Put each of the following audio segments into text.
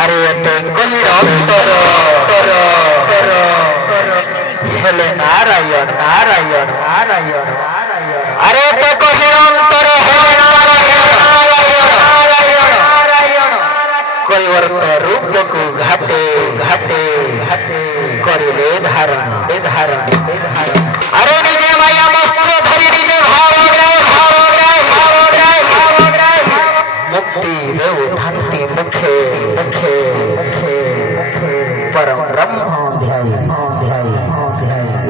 আরে এতে কলির অন্তর হেলে নারায়ণ নারায়ণ নারায়ণ নারায়ণ আরে এতে কলির অন্তর হেলে নারায়ণ নারায়ণ নারায়ণ কৈবর্ত রূপকু ঘাটে ঘাটে ঘাটে করিলে ধারণ ধারণ ধারণ আরে নিজে মায়া বস্ত্র ধরি নিজে ভাব मुक्ति देव धंती मुखे मुखे मुखे परम ब्रह्म ध्याय ध्याय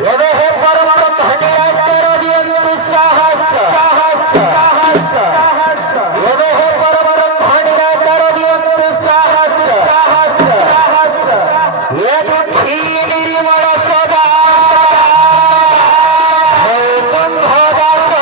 ये है परम धन्य करो दियंतु साहस साहस साहस ये है परम धन्य करो दियंतु साहस साहस ये दुखी निर्मल सदा है कुंभदास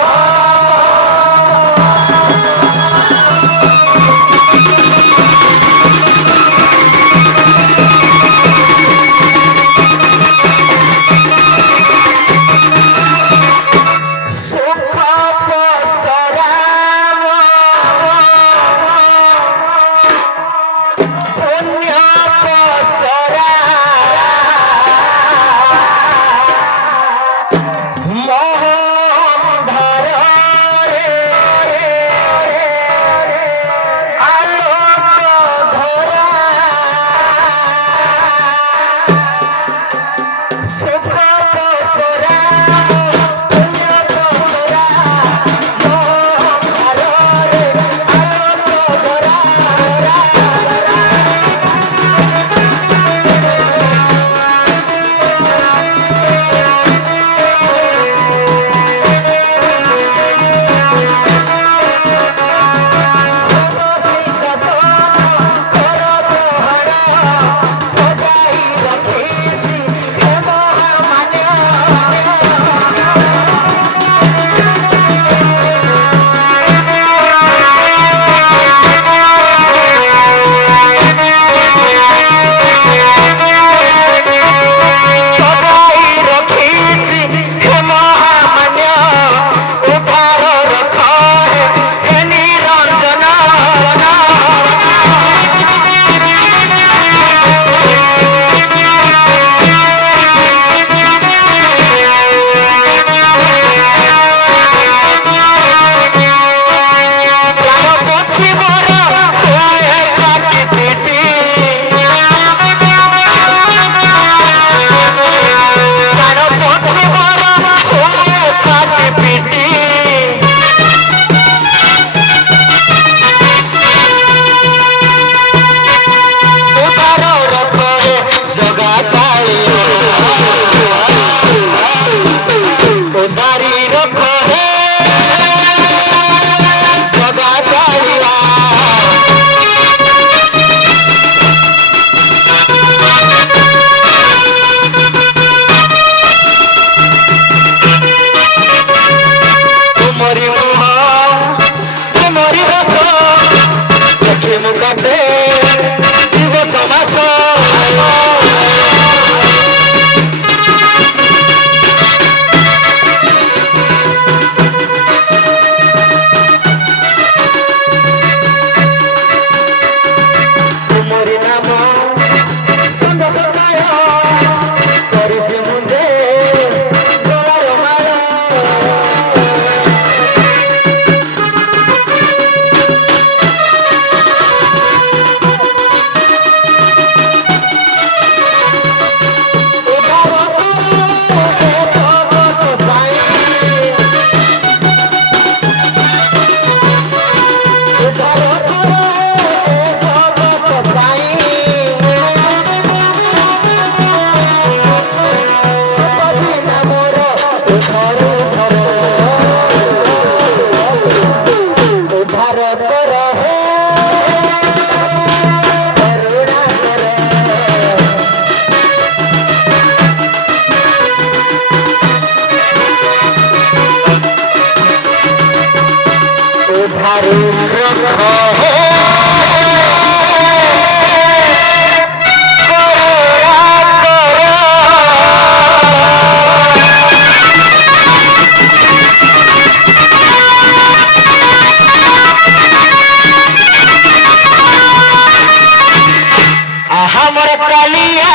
हमर कलिया